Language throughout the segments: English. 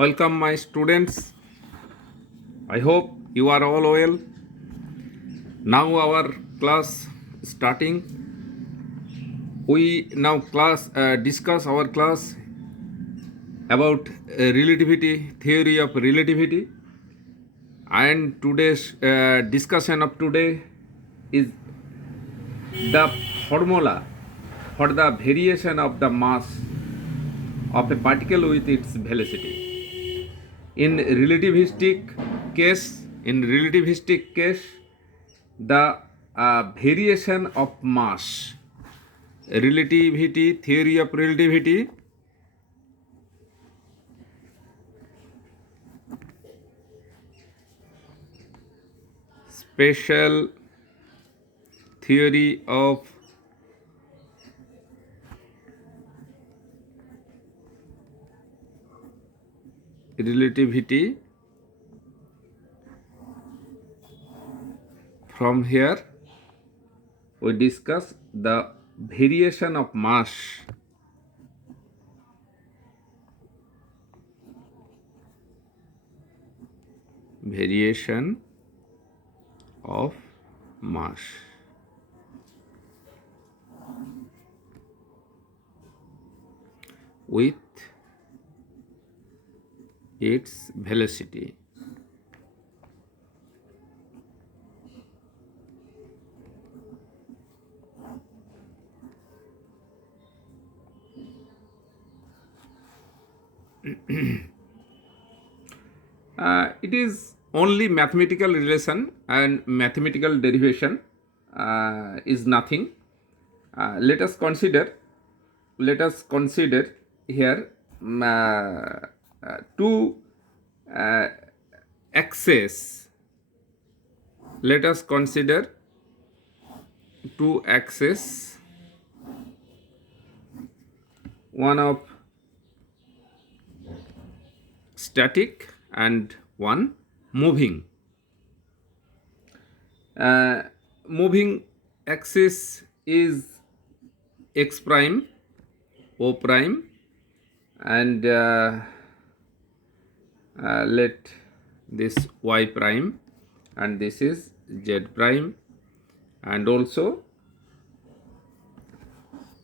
Welcome, my students. I hope you are all well. Now our class starting. We now discuss our class about relativity, theory of relativity, and today's discussion of today is the formula for the variation of the mass of a particle with its velocity. In relativistic case, the variation of mass, relativity, theory of relativity, special theory of relativity. From here we discuss the variation of mass with its velocity. It is only mathematical relation and mathematical derivation is nothing. Let us consider here two axes. Let us consider two axes, one of static and one moving. Moving axis is x prime, o prime, and let this y prime, and this is z prime, and also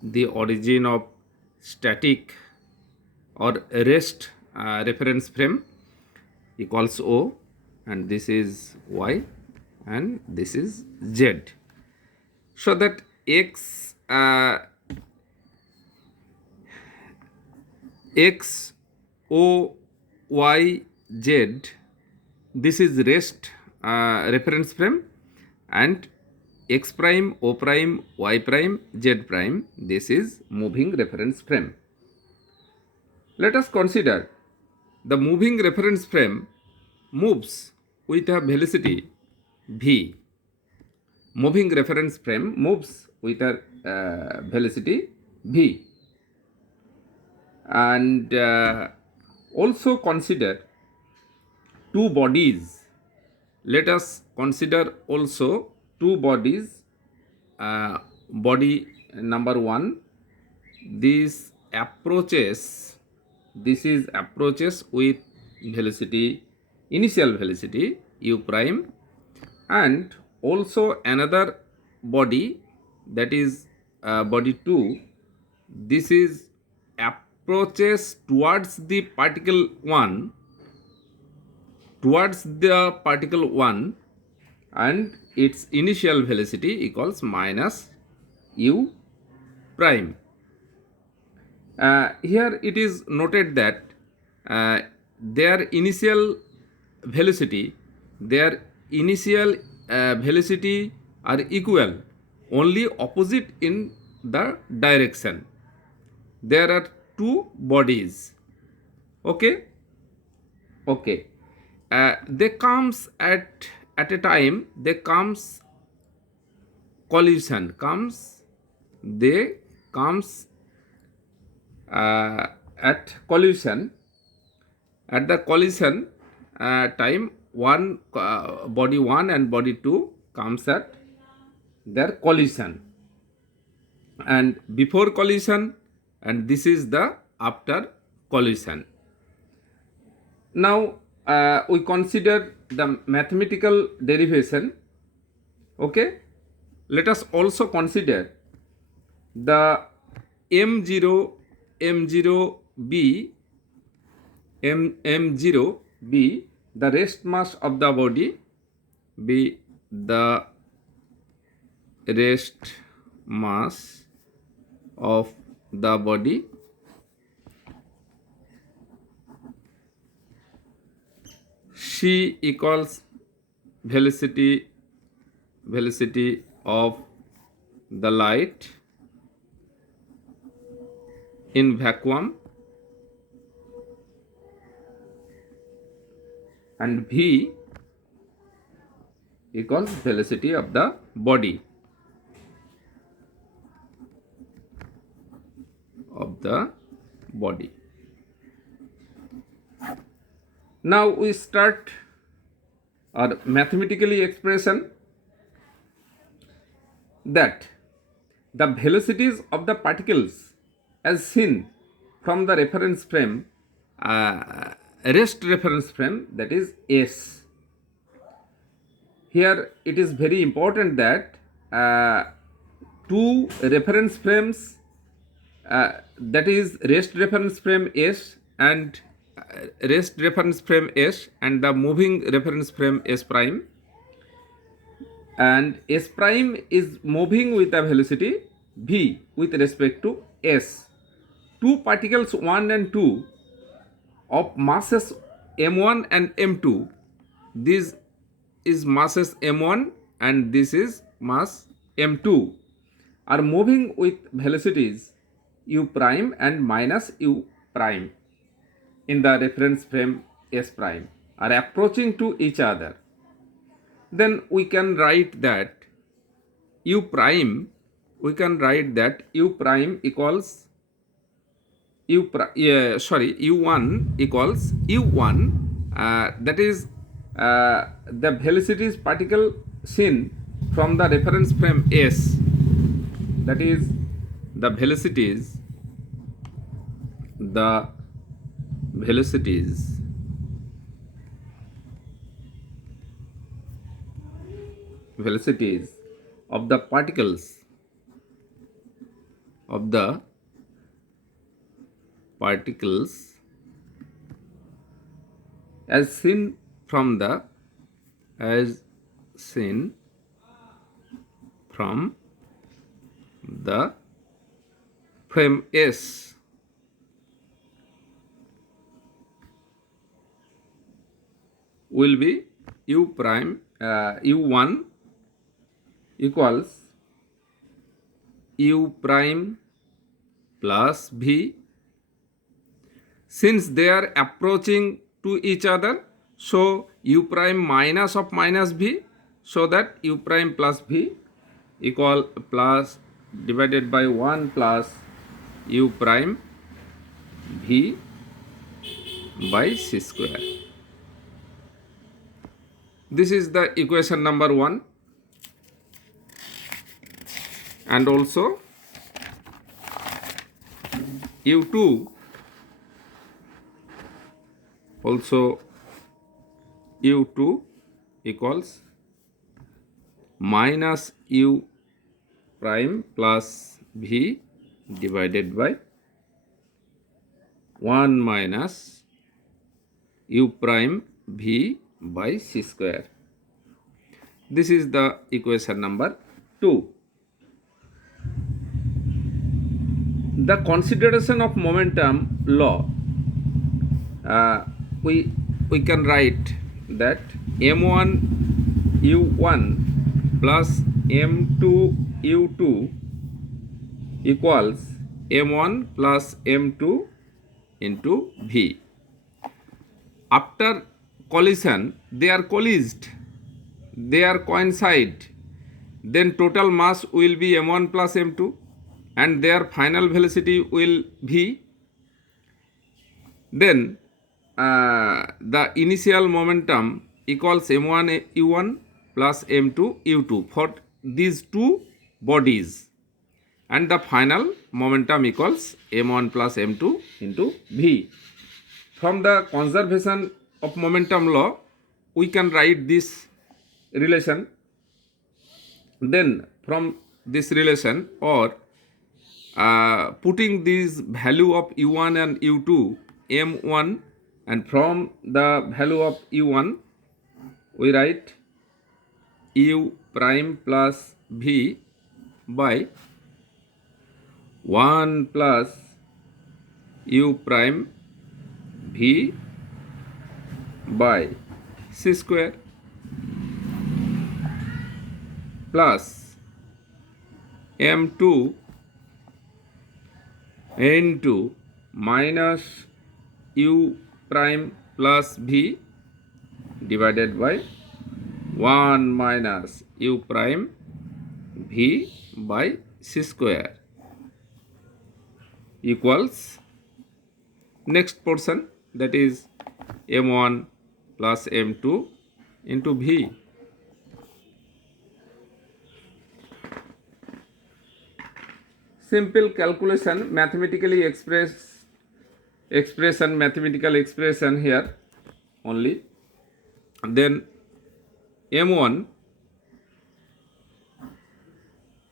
the origin of static or rest reference frame equals O, and this is Y and this is Z. So that X O Y Z, this is rest reference frame, and x prime, o prime, y prime, z prime, this is moving reference frame. Let us consider the moving reference frame moves with a velocity v. Moving reference frame moves with a velocity v. And also consider two bodies. Let us consider also two bodies. Body number one, this is approaches with velocity, initial velocity u prime, and also another body, that is body 2, this is approaches towards the particle 1, and its initial velocity equals minus u prime. Here it is noted that their initial velocity are equal, only opposite in the direction. There are two bodies. Okay. They comes at a time, they comes collision comes at collision. At the collision time, one body 1 and body 2 comes at their collision, and before collision, and this is the after collision. Now we consider the mathematical derivation. Okay, let us also consider the m0 m0b m0b, the rest mass of the body, be the rest mass of the body, c equals velocity of the light in vacuum, and v equals velocity of the body Now we start our mathematically expression that the velocities of the particles as seen from the reference frame, rest reference frame, that is S. Here it is very important that two reference frames, that is rest reference frame S and rest reference frame S and the moving reference frame S prime, and S prime is moving with a velocity v with respect to S. Two particles 1 and 2 of masses m1 and m2, this is masses m1 and this is mass m2, are moving with velocities u prime and minus u prime in the reference frame S prime, are approaching to each other. Then we can write that u prime equals u1 equals u1, that is the velocities particle seen from the reference frame S, that is the velocities of the particles as seen from the frame S will be u prime u1 equals u prime plus v. Since they are approaching to each other, so u prime minus of minus v, so that u prime plus v equal plus divided by 1 plus u prime v by c square. This is the equation number 1, and also u2 equals minus u prime plus v divided by 1 minus u prime v by c square. This is the equation number 2. The consideration of momentum law, we can write that m1 u1 plus m2 u2 equals m1 plus m2 into v. After collision, they are coincide, then total mass will be m1 plus m2 and their final velocity will v. Then the initial momentum equals m1 u1 plus m2 u2 for these two bodies, and the final momentum equals m1 plus m2 into v. From the conservation of momentum law, we can write this relation. Then from this relation, or putting this value of u1 and u2 m1, and from the value of u1 we write u prime plus v by 1 plus u prime v by c square plus m2 into minus u prime plus v divided by 1 minus u prime v by c square equals next portion, that is m1 plus m2 into v. Simple calculation, mathematically mathematical expression here only. Then m1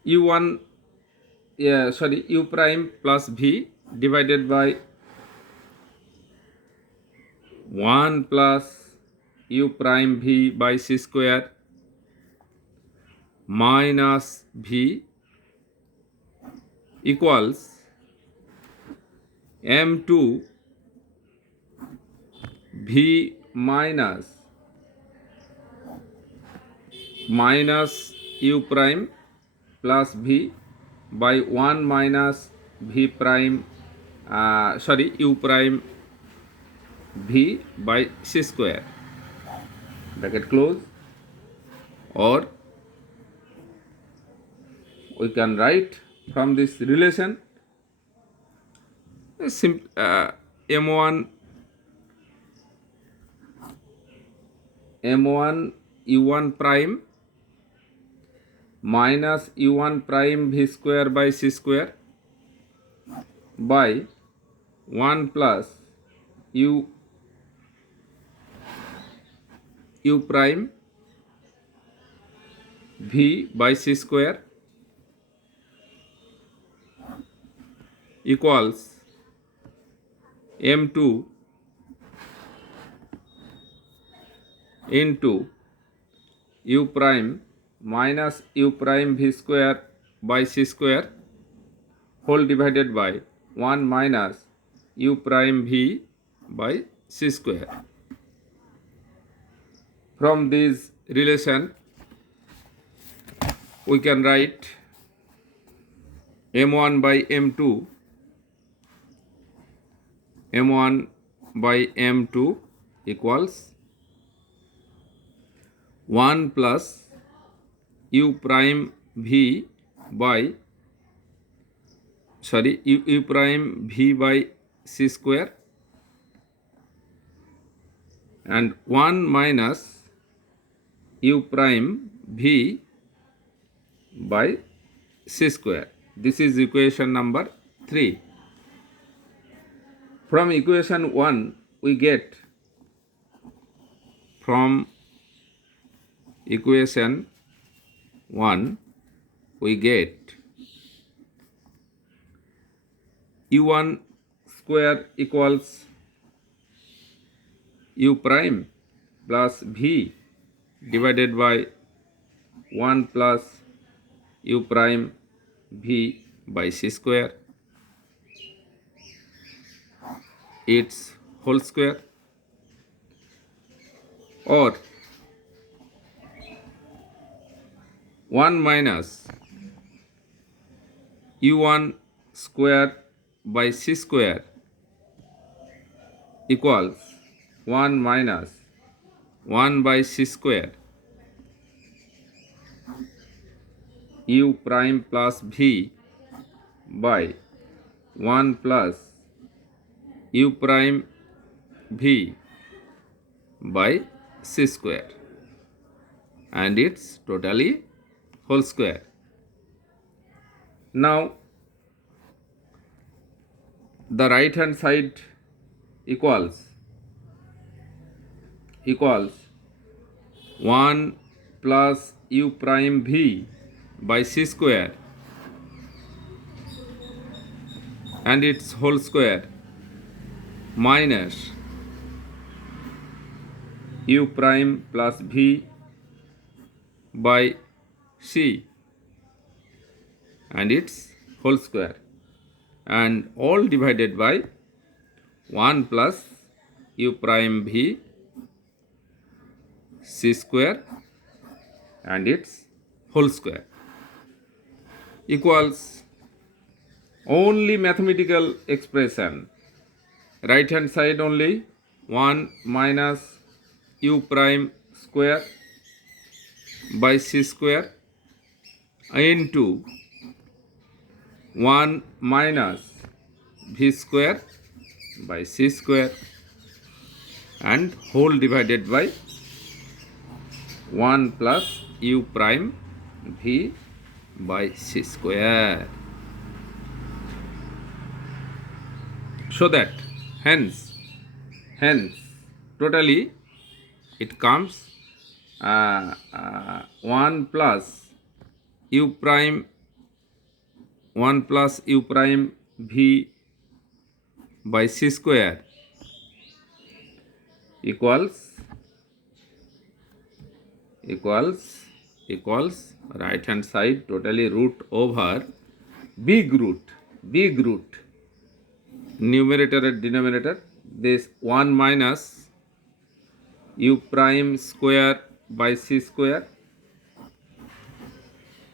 u1 u prime plus v divided by 1 plus u prime v by c square minus v equals m2 v minus u prime plus v by 1 minus v prime u prime v by c square, bracket close. Or we can write from this relation m1 u1 prime minus u1 prime v square by c square by 1 plus u prime v by c square equals m2 into u prime minus u prime v square by c square whole divided by 1 minus u prime v by c square. From this relation we can write m1 by m2 equals 1 plus u prime v by u prime v by c square and 1 minus u prime v by c square. This is equation number 3. From equation 1 we get, from equation 1 we get u1 square equals u prime plus v divided by 1 plus u prime v by c square, its whole square, or 1 minus u1 square by c square equals 1 minus 1 by c square u prime plus v by 1 plus u prime v by c square, and it's totally whole square. Now the right hand side equals equals 1 plus u prime v by c square and its whole square minus u prime plus v by c and its whole square, and all divided by 1 plus u prime v c square and its whole square equals only mathematical expression. Right hand side only 1 minus u prime square by c square into 1 minus v square by c square and whole divided by 1 plus u prime v by c square. So that hence totally it comes 1 plus u prime 1 plus u prime v by c square equals right hand side totally root over big root numerator and denominator, this 1 minus u prime square by c square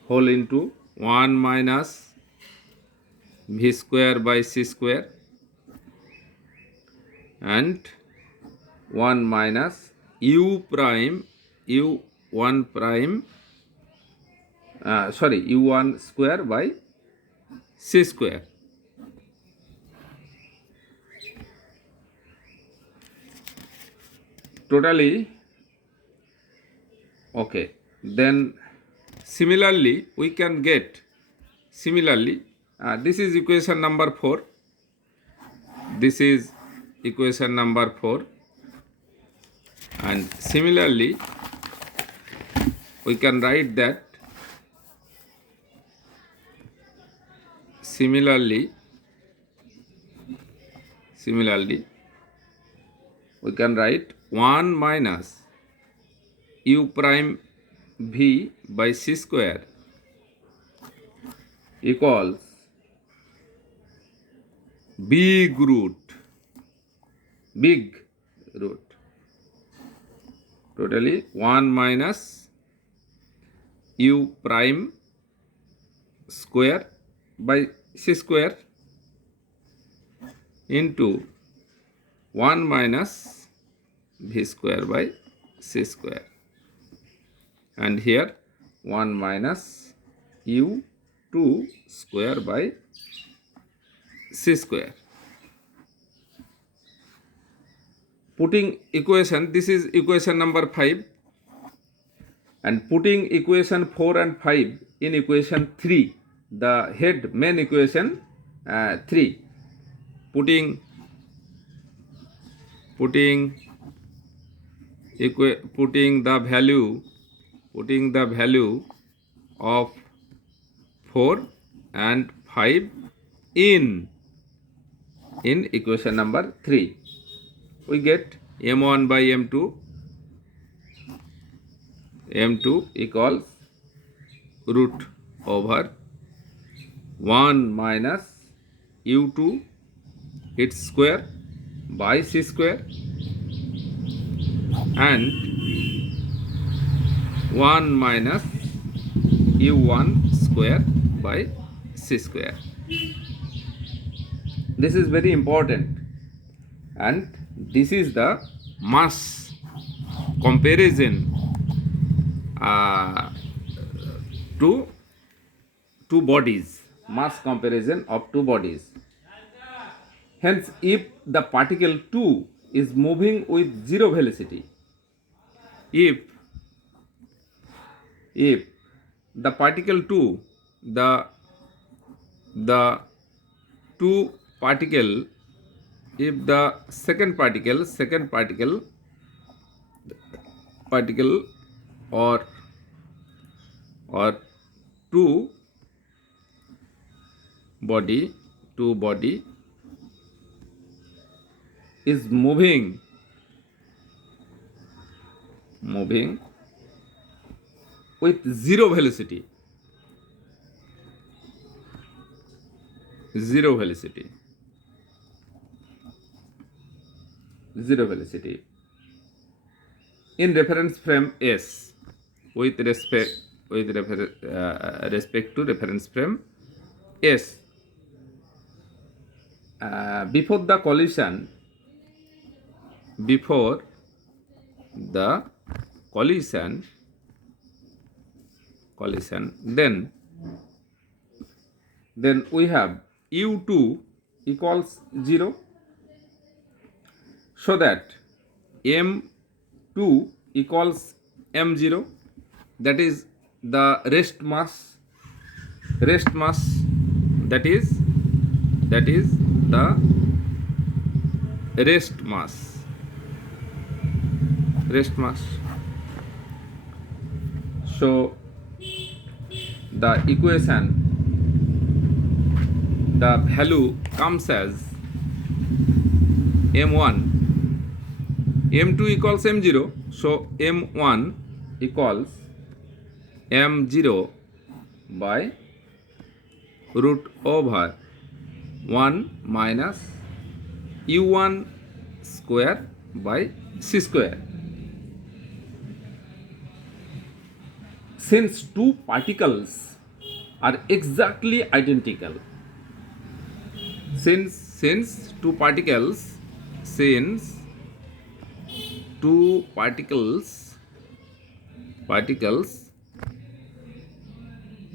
whole into 1 minus v square by c square and 1 minus u prime u1 prime u1 square by c square. Totally okay. Then similarly we can get this is equation number 4. This is equation number 4, and similarly we can write that similarly we can write 1 minus u prime v by c square equals big root totally 1 minus u prime square by c square into 1 minus v square by c square, and here 1 minus u2 square by c square. Putting equation, this is equation number 5, and putting equation 4 and 5 in equation 3, the head main equation 3, putting the value of 4 and 5 in equation number 3, we get m1 by m2 equals root over 1 minus u2 its square by c square and 1 minus u1 square by c square. This is very important, and this is the mass comparison to two bodies, mass comparison of two bodies. Hence, if the particle 2 is moving with zero velocity, if the particle 2, the two particle, if the second particle particle or two body is moving with zero velocity in reference frame S with respect to reference frame S. Before the collision, then we have u2 equals 0, so that m2 equals m0, that is the rest mass, that is the rest mass. So the equation, the value comes as m1, m2 equals m0, so m1 equals m0 by root over 1 minus u1 square by c square. Since two particles are exactly identical, since two particles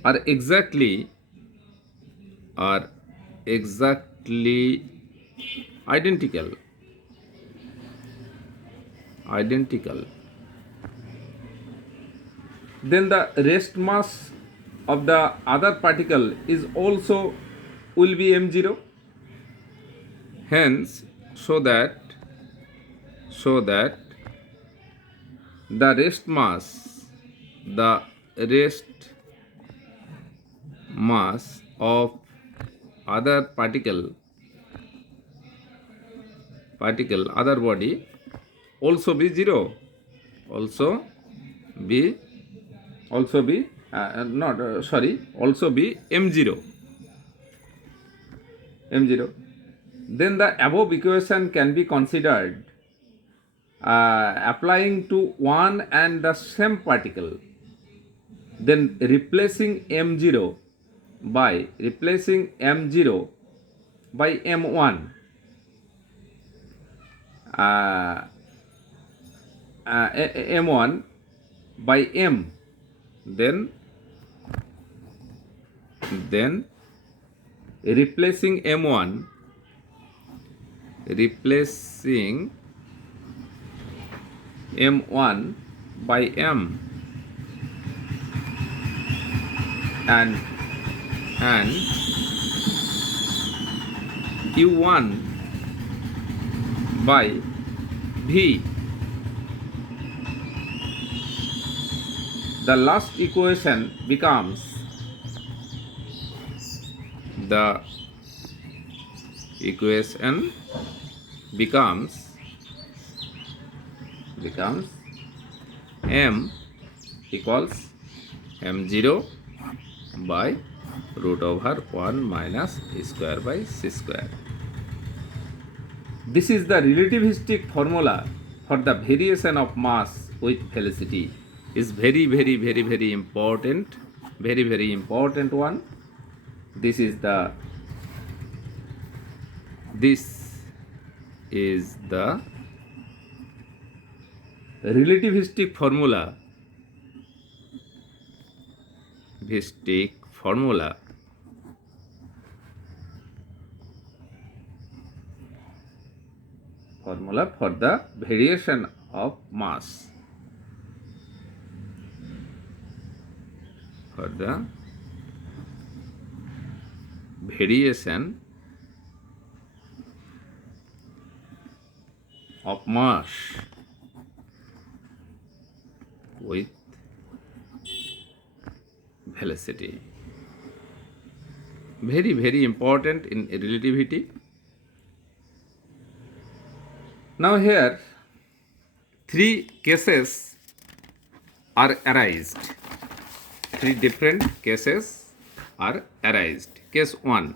are exactly identical, then the rest mass of the other particle is also will be m0. Hence, so that the rest mass of other other body also be 0, also be m0. Then the above equation can be considered applying to one and the same particle, then replacing m0 by m1, m1 by m, then replacing m1 by m, and u1 by v. The last equation becomes m equals m0 by root over 1 minus e square by c square. This is the relativistic formula for the variation of mass with velocity. Is very important, very important one. This is the relativistic formula for the variation of mass, with velocity. Very, very important in relativity. Now here three cases are arised. Three different cases are arised. Case 1.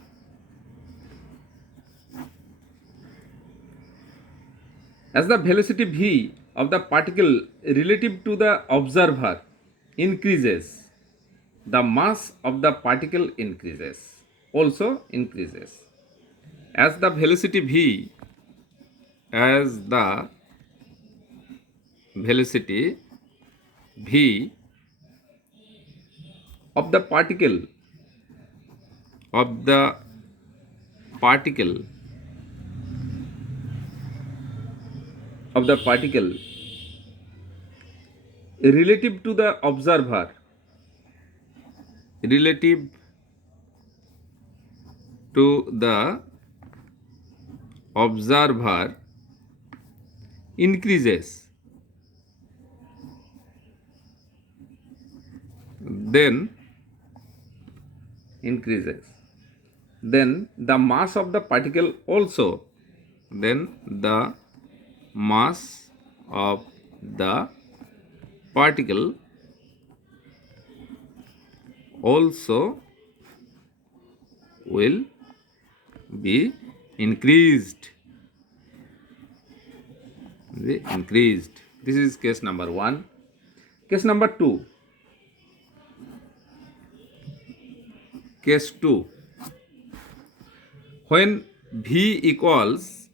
As the velocity v of the particle relative to the observer increases, the mass of the particle also increases. As the velocity v of the particle relative to the observer increases, then the mass of the particle also will be increased. This is case number 1. Case number 2. Case 2. When V equals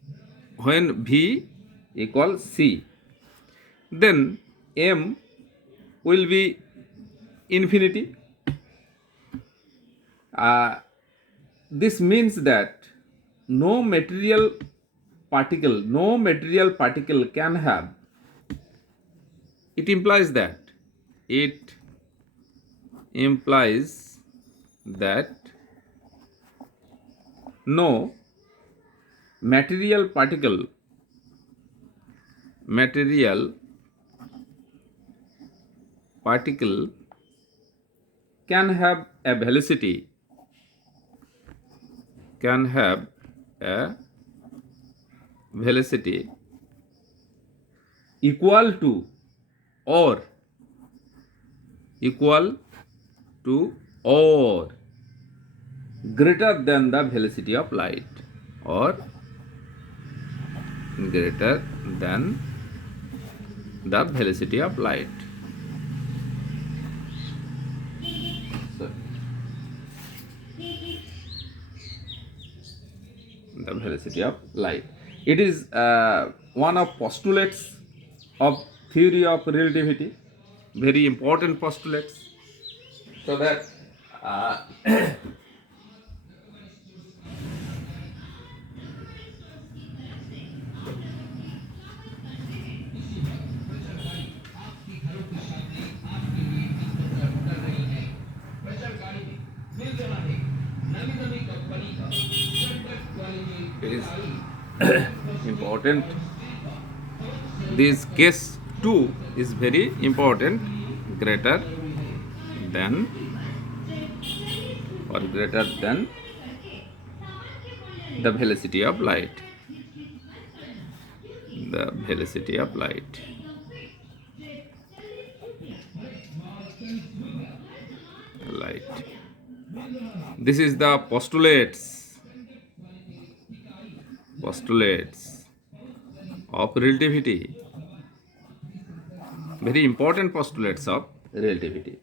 C, then M will be infinity. This means that no material particle can have. It implies that no material particle can have a velocity equal to or greater than the velocity of light, or greater than the velocity of light. The velocity of light. It is one of postulates of theory of relativity, very important postulates, so that it is important. This case 2 is very important, greater than the velocity of light. This is the postulates of relativity, very important postulates of relativity.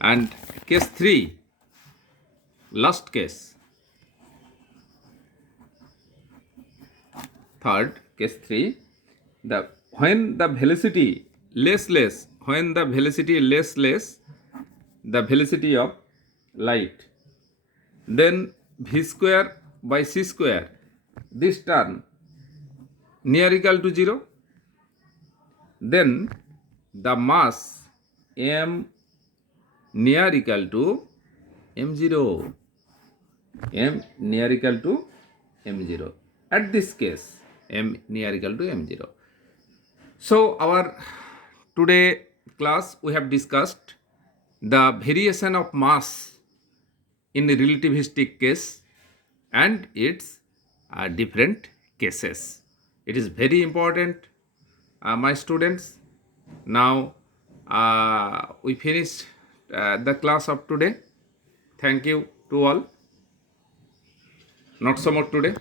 And case 3, last case, third, case 3, when the velocity less, the velocity of light, then v square by c square, this term near equal to 0, then the mass m near equal to m0. At this case, m near equal to m0. So our today class we have discussed the variation of mass in the relativistic case and its different cases. It is very important, my students. Now we finished the class of today. Thank you to all. Not so much today.